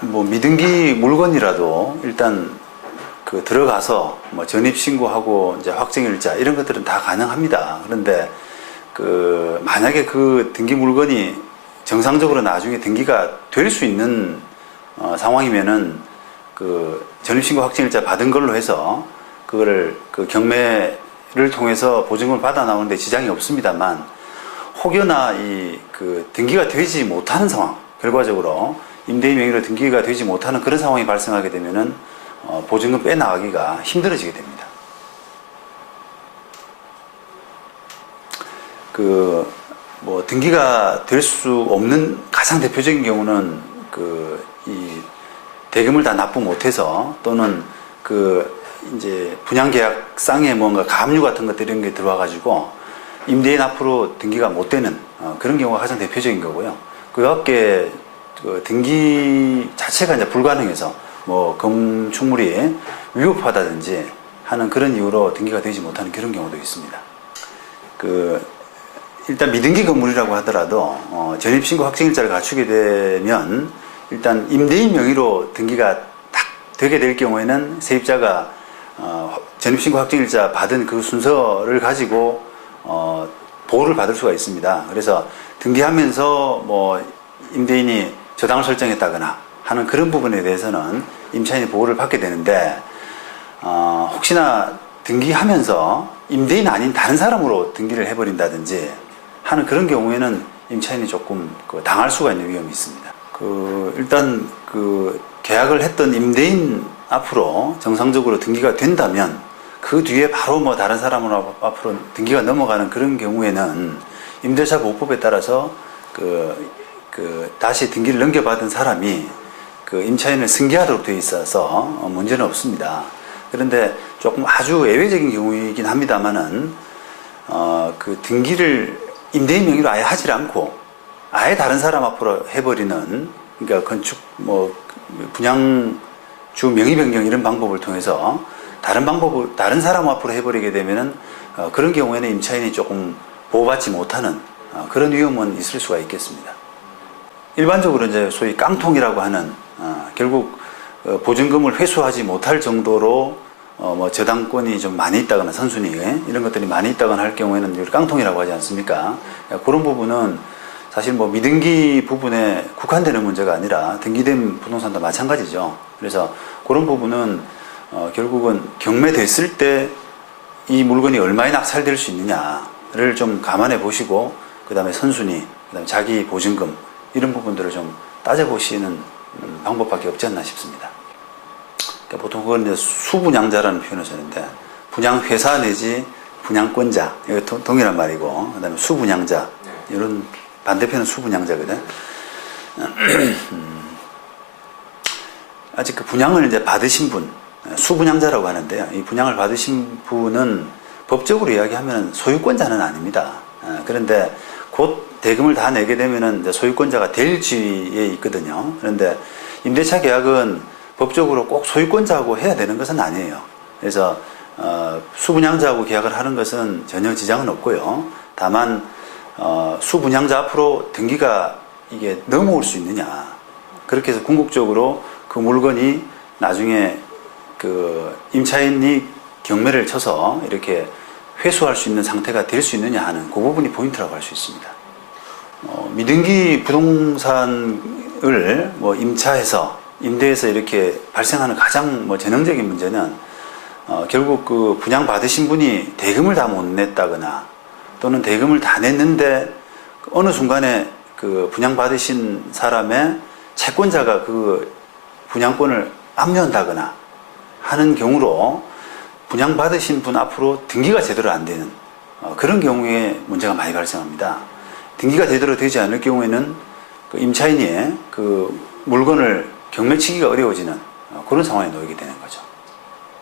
뭐 미등기 물건이라도 일단 그 들어가서 뭐 전입 신고하고 이제 확정일자 이런 것들은 다 가능합니다. 그런데 그 만약에 그 등기 물건이 정상적으로 나중에 등기가 될 수 있는 상황이면은 그 전입 신고 확정일자 받은 걸로 해서 그거를 그 경매를 통해서 보증금을 받아 나오는데 지장이 없습니다만, 혹여나 이 그 등기가 되지 못하는 상황, 결과적으로 임대인 명의로 등기가 되지 못하는 그런 상황이 발생하게 되면은 보증금 빼나가기가 힘들어지게 됩니다. 그 뭐 등기가 될 수 없는 가장 대표적인 경우는 그 이 대금을 다 납부 못해서, 또는 그 이제 분양계약상에 뭔가 가압류 같은 것들 이런 게 들어와 가지고 임대인 앞으로 등기가 못 되는 그런 경우가 가장 대표적인 거고요. 그 밖에 그 등기 자체가 이제 불가능해서 뭐 건축물이 위법하다든지 하는 그런 이유로 등기가 되지 못하는 그런 경우도 있습니다. 그 일단 미등기 건물이라고 하더라도 전입신고 확정일자를 갖추게 되면 일단 임대인 명의로 등기가 딱 되게 될 경우에는 세입자가 전입신고 확정일자 받은 그 순서를 가지고 보호를 받을 수가 있습니다. 그래서 등기하면서 뭐 임대인이 저당을 설정했다거나 하는 그런 부분에 대해서는 임차인이 보호를 받게 되는데, 혹시나 등기하면서 임대인 아닌 다른 사람으로 등기를 해버린다든지 하는 그런 경우에는 임차인이 조금 당할 수가 있는 위험이 있습니다. 일단 계약을 했던 임대인 앞으로 정상적으로 등기가 된다면 그 뒤에 바로 뭐 다른 사람으로 앞으로 등기가 넘어가는 그런 경우에는 임대차 보호법에 따라서 다시 등기를 넘겨받은 사람이 그 임차인을 승계하도록 되어 있어서 문제는 없습니다. 그런데 조금 아주 예외적인 경우이긴 합니다만은 그 등기를 임대인 명의로 아예 하질 않고 아예 다른 사람 앞으로 해버리는, 그러니까 건축 뭐 분양주 명의 변경 이런 방법을 통해서 다른 사람 앞으로 해버리게 되면은 그런 경우에는 임차인이 조금 보호받지 못하는 그런 위험은 있을 수가 있겠습니다. 일반적으로 이제 소위 깡통이라고 하는 결국 보증금을 회수하지 못할 정도로 뭐 저당권이 좀 많이 있다거나 선순위 이런 것들이 많이 있다거나 할 경우에는 깡통이라고 하지 않습니까? 그런 부분은 사실 뭐 미등기 부분에 국한되는 문제가 아니라 등기된 부동산도 마찬가지죠. 그래서 그런 부분은 결국은 경매됐을 때 이 물건이 얼마에 낙찰될 수 있느냐를 좀 감안해 보시고, 그 다음에 선순위, 그 다음에 자기 보증금 이런 부분들을 좀 따져보시는 방법밖에 없지 않나 싶습니다. 그러니까 보통 그건 이제 수분양자라는 표현을 쓰는데, 분양회사 내지 분양권자, 이거 동일한 말이고, 그 다음에 수분양자, 이런 반대편은 수분양자거든. 아직 그 분양을 이제 받으신 분, 수분양자라고 하는데요. 이 분양을 받으신 분은 법적으로 이야기하면 소유권자는 아닙니다. 그런데 곧 대금을 다 내게 되면은 이제 소유권자가 될 지위에 있거든요. 그런데 임대차 계약은 법적으로 꼭 소유권자하고 해야 되는 것은 아니에요. 그래서 수분양자하고 계약을 하는 것은 전혀 지장은 없고요. 다만 수분양자 앞으로 등기가 이게 넘어올 수 있느냐, 그렇게 해서 궁극적으로 그 물건이 나중에 그 임차인이 경매를 쳐서 이렇게 회수할 수 있는 상태가 될 수 있느냐 하는 그 부분이 포인트라고 할 수 있습니다. 미등기 부동산을 뭐 임차해서 임대해서 이렇게 발생하는 가장 뭐 전형적인 문제는 결국 그 분양 받으신 분이 대금을 다 못 냈다거나, 또는 대금을 다 냈는데 어느 순간에 그 분양 받으신 사람의 채권자가 그 분양권을 압류한다거나 하는 경우로 분양 받으신 분 앞으로 등기가 제대로 안 되는 그런 경우에 문제가 많이 발생합니다. 등기가 제대로 되지 않을 경우에는 그 임차인이 그 물건을 경매치기가 어려워지는 그런 상황에 놓이게 되는 거죠.